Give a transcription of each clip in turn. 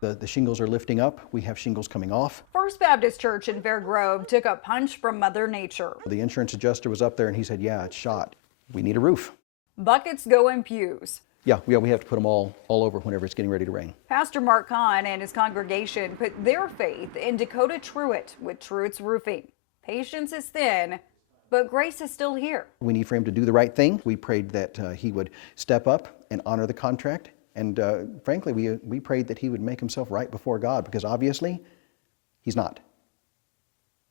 The shingles are lifting up. We have shingles coming off. First Baptist Church in Fair Grove took a punch from Mother Nature. The insurance adjuster was up there and he said, yeah, it's shot. We need a roof. Buckets go in pews. Yeah, we have to put them all over whenever it's getting ready to rain. Pastor Mark Kahn and his congregation put their faith in Dakota Truitt with Truitt's Roofing. Patience is thin, but grace is still here. We need for him to do the right thing. We prayed that he would step up and honor the contract. And frankly, we prayed that he would make himself right before God, because obviously he's not.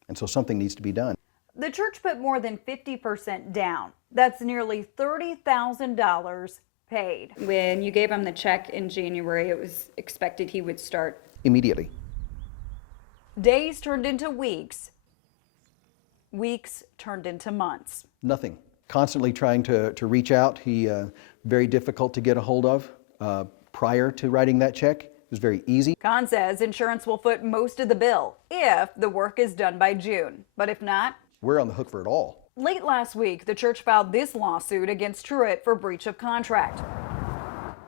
And so something needs to be done. The church put more than 50% down. That's nearly $30,000 paid. When you gave him the check in January, it was expected he would start Immediately. Days turned into weeks. Weeks turned into months. Nothing. Constantly trying to reach out. He very difficult to get a hold of. Prior to writing that check, it was very easy. Kahn says insurance will foot most of the bill if the work is done by June. But if not, we're on the hook for it all. Late last week, the church filed this lawsuit against Truitt for breach of contract.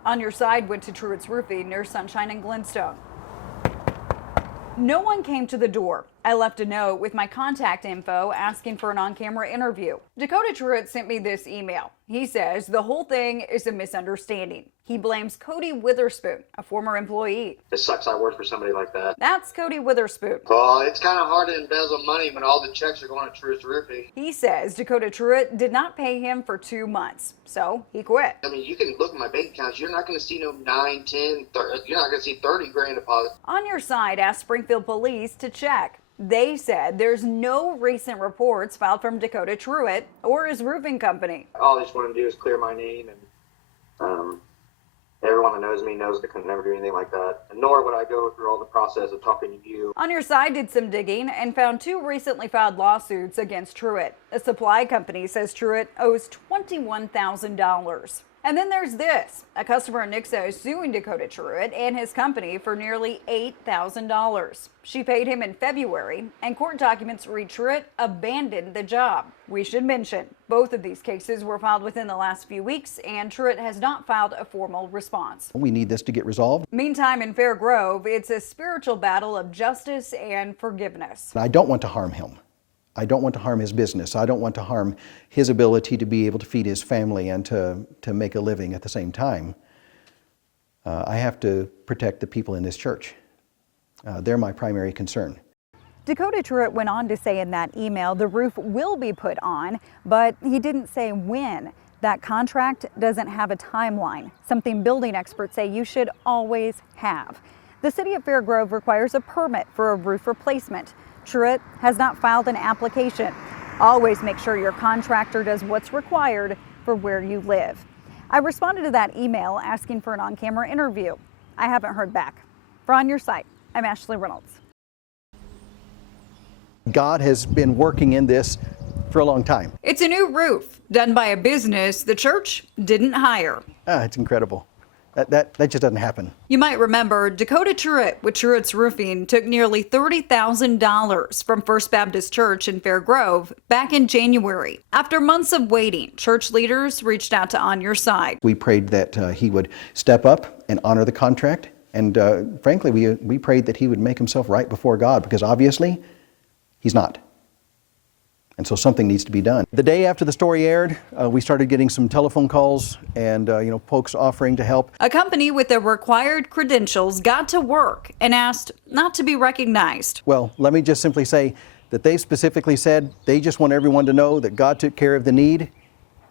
On Your Side went to Truitt's Roofing near Sunshine and Glenstone. No one came to the door. I left a note with my contact info asking for an on-camera interview. Dakota Truitt sent me this email. He says the whole thing is a misunderstanding. He blames Cody Witherspoon, a former employee. It sucks I work for somebody like that. That's Cody Witherspoon. Well, it's kind of hard to embezzle money when all the checks are going to Truitt's Roofing. He says Dakota Truitt did not pay him for 2 months, so he quit. I mean, you can look at my bank accounts. You're not going to see no 9, 10, 30, you're not going to see 30 grand deposit. On Your Side asked Springfield Police to check. They said there's no recent reports filed from Dakota Truitt or his roofing company. All I just want to do is clear my name, and everyone that knows me knows that I could never do anything like that. And nor would I go through all the process of talking to you. On Your Side did some digging and found 2 recently filed lawsuits against Truitt. A supply company says Truitt owes $21,000. And then there's this. A customer in Nixa is suing Dakota Truitt and his company for nearly $8,000. She paid him in February, and court documents read Truitt abandoned the job. We should mention, both of these cases were filed within the last few weeks, and Truitt has not filed a formal response. We need this to get resolved. Meantime, in Fair Grove, it's a spiritual battle of justice and forgiveness. I don't want to harm him. I don't want to harm his business. I don't want to harm his ability to be able to feed his family and to make a living at the same time. I have to protect the people in this church. They're my primary concern. Dakota Truitt went on to say in that email the roof will be put on, but he didn't say when. That contract doesn't have a timeline, something building experts say you should always have. The city of Fair Grove requires a permit for a roof replacement. Truitt has not filed an application. Always make sure your contractor does what's required for where you live. I responded to that email asking for an on-camera interview. I haven't heard back. For On Your Side, I'm Ashley Reynolds. God has been working in this for a long time. It's a new roof done by a business the church didn't hire. It's incredible. That just doesn't happen. You might remember Dakota Truitt with Truitt's Roofing took nearly $30,000 from First Baptist Church in Fair Grove back in January. After months of waiting, church leaders reached out to On Your Side. We prayed that he would step up and honor the contract. And frankly, we prayed that he would make himself right before God, because obviously he's not. And so something needs to be done. The day after the story aired, we started getting some telephone calls and folks offering to help. A company with the required credentials got to work and asked not to be recognized. Well, let me just simply say that they specifically said they just want everyone to know that God took care of the need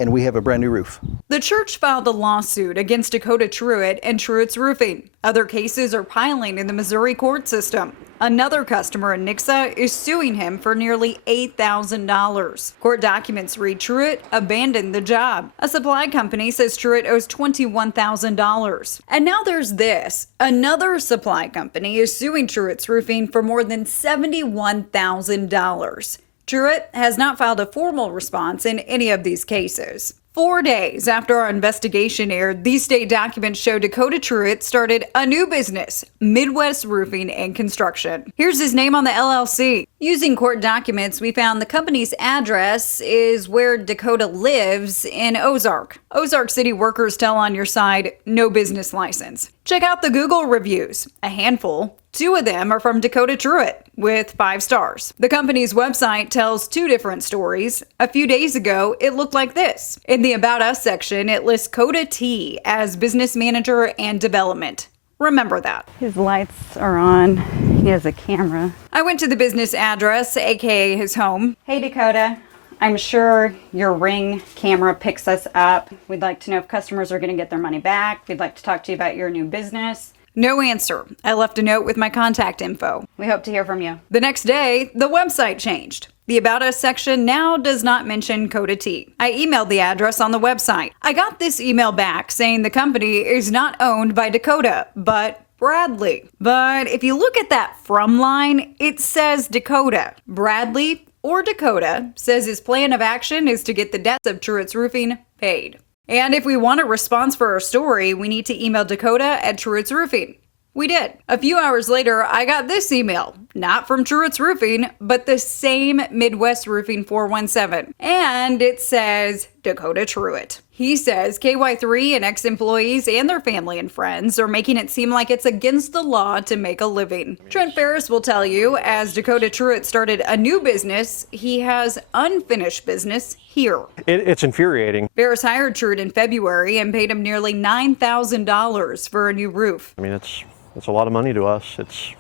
and we have a brand new roof. The church filed a lawsuit against Dakota Truitt and Truitt's Roofing. Other cases are piling in the Missouri court system. Another customer in Nixa is suing him for nearly $8,000. Court documents read Truitt abandoned the job. A supply company says Truitt owes $21,000. And now there's this. Another supply company is suing Truitt's Roofing for more than $71,000. Truitt has not filed a formal response in any of these cases. 4 days after our investigation aired, these state documents show Dakota Truitt started a new business, Midwest Roofing and Construction. Here's his name on the LLC. Using court documents, we found the company's address is where Dakota lives in Ozark. Ozark City workers tell On Your Side, no business license. Check out the Google reviews, a handful. 2 of them are from Dakota Truett with 5 stars. The company's website tells 2 different stories. A few days ago, it looked like this. In the About Us section, it lists Coda T as business manager and development. Remember that. His lights are on. He has a camera. I went to the business address, aka his home. Hey Dakota, I'm sure your Ring camera picks us up. We'd like to know if customers are going to get their money back. We'd like to talk to you about your new business. No answer. I left a note with my contact info. We hope to hear from you. The next day, the website changed. The About Us section now does not mention Coda T. I emailed the address on the website. I got this email back saying the company is not owned by Dakota, but Bradley. But if you look at that from line, it says Dakota. Bradley or Dakota says his plan of action is to get the debts of Truett's Roofing paid. And if we want a response for our story, we need to email Dakota at Truett's Roofing. We did. A few hours later, I got this email, not from Truett's Roofing, but the same Midwest Roofing 417. And it says Dakota Truett. He says KY3 and ex-employees and their family and friends are making it seem like it's against the law to make a living. Trent Ferris will tell you, as Dakota Truett started a new business, he has unfinished business here. It's infuriating. Ferris hired Truett in February and paid him nearly $9,000 for a new roof. I mean, it's a lot of money to us. It's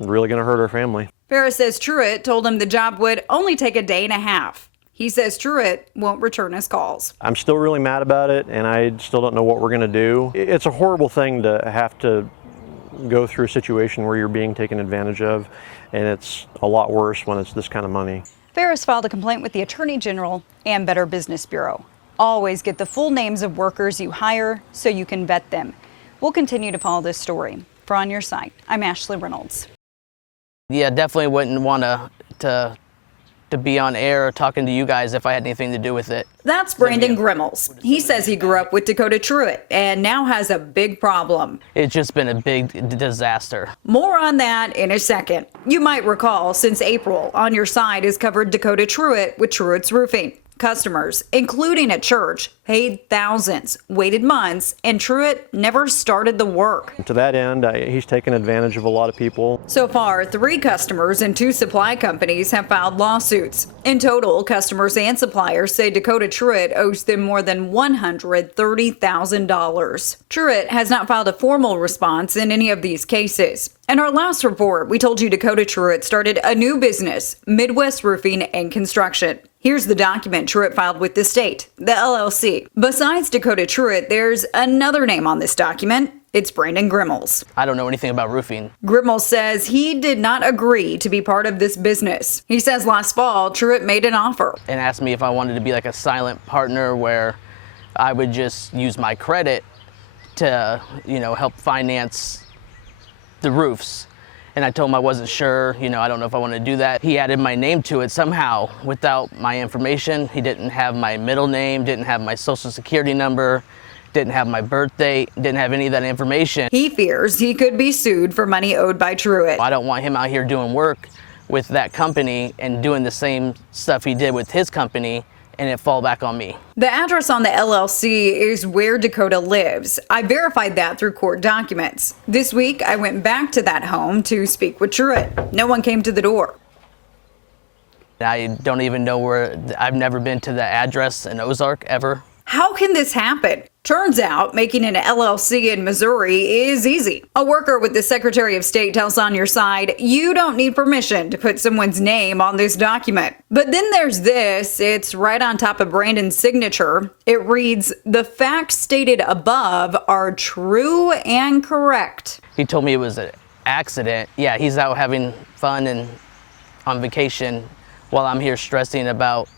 really going to hurt our family. Ferris says Truett told him the job would only take a day and a half. He says Truett won't return his calls. I'm still really mad about it, and I still don't know what we're going to do. It's a horrible thing to have to go through a situation where you're being taken advantage of, and it's a lot worse when it's this kind of money. Ferris filed a complaint with the Attorney General and Better Business Bureau. Always get the full names of workers you hire so you can vet them. We'll continue to follow this story. For On Your Side, I'm Ashley Reynolds. Yeah, definitely wouldn't want to be on air talking to you guys if I had anything to do with it. That's Brandon Grimmels. He says he grew up with Dakota Truett and now has a big problem. It's just been a big disaster. More on that in a second. You might recall, since April, On Your Side has covered Dakota Truett with Truett's Roofing. Customers, including at church, paid thousands, waited months, and Truett never started the work. To that end, he's taken advantage of a lot of people. So far, 3 customers and 2 supply companies have filed lawsuits. In total, customers and suppliers say Dakota Truett owes them more than $130,000. Truett has not filed a formal response in any of these cases. In our last report, we told you Dakota Truett started a new business, Midwest Roofing and Construction. Here's the document Truett filed with the state, the LLC. Besides Dakota Truett, there's another name on this document. It's Brandon Grimmels. I don't know anything about roofing. Grimmels says he did not agree to be part of this business. He says last fall, Truett made an offer And asked me if I wanted to be like a silent partner where I would just use my credit to, help finance the roofs. And I told him I wasn't sure, I don't know if I want to do that. He added my name to it somehow without my information. He didn't have my middle name, didn't have my social security number, didn't have my birthday, didn't have any of that information. He fears he could be sued for money owed by Truett. I don't want him out here doing work with that company and doing the same stuff he did with his company and it fall back on me. The address on the LLC is where Dakota lives. I verified that through court documents. This week, I went back to that home to speak with Truett. No one came to the door. I don't even know I've never been to the address in Ozark ever. How can this happen? Turns out making an LLC in Missouri is easy. A worker with the Secretary of State tells On Your Side, you don't need permission to put someone's name on this document. But then there's this. It's right on top of Brandon's signature. It reads, the facts stated above are true and correct. He told me it was an accident. Yeah, he's out having fun and on vacation while I'm here stressing about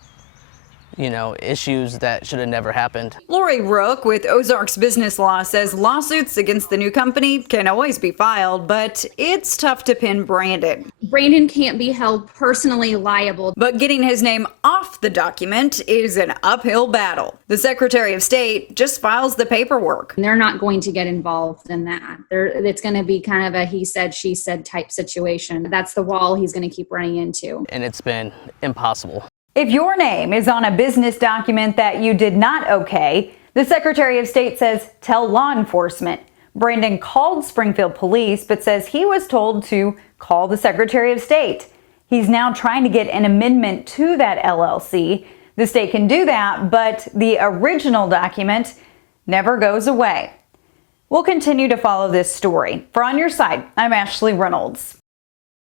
issues that should have never happened. Lori Rook with Ozarks Business Law says lawsuits against the new company can always be filed, but it's tough to pin Brandon. Brandon can't be held personally liable. But getting his name off the document is an uphill battle. The Secretary of State just files the paperwork. They're not going to get involved in that. It's going to be kind of a he said, she said type situation. That's the wall he's going to keep running into. And it's been impossible. If your name is on a business document that you did not okay, the Secretary of State says tell law enforcement. Brandon called Springfield police but says he was told to call the Secretary of State. He's now trying to get an amendment to that LLC. The state can do that, but the original document never goes away. We'll continue to follow this story. For On Your Side, I'm Ashley Reynolds.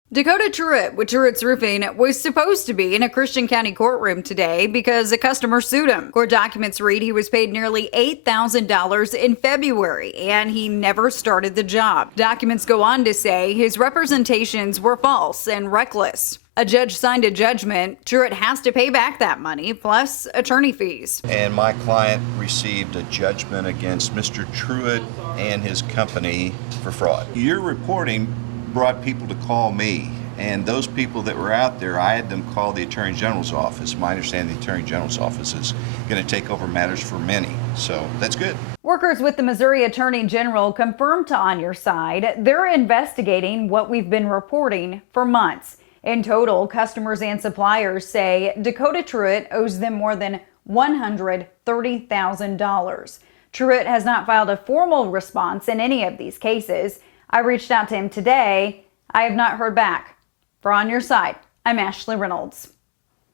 Dakota Truitt with Truitt's Roofing was supposed to be in a Christian County courtroom today because a customer sued him. Court documents read he was paid nearly $8,000 in February and he never started the job. Documents go on to say his representations were false and reckless. A judge signed a judgment. Truitt has to pay back that money plus attorney fees. And my client received a judgment against Mr. Truitt and his company for fraud. Your reporting brought people to call me, and those people that were out there, I had them call the Attorney General's office. My understanding, the Attorney General's office is going to take over matters for many, so that's good. Workers with the Missouri Attorney General confirmed to On Your Side they're investigating what we've been reporting for months. In total, customers and suppliers say Dakota Truitt owes them more than $130,000. Truitt has not filed a formal response in any of these cases. I reached out to him today. I have not heard back. For On Your Side, I'm Ashley Reynolds.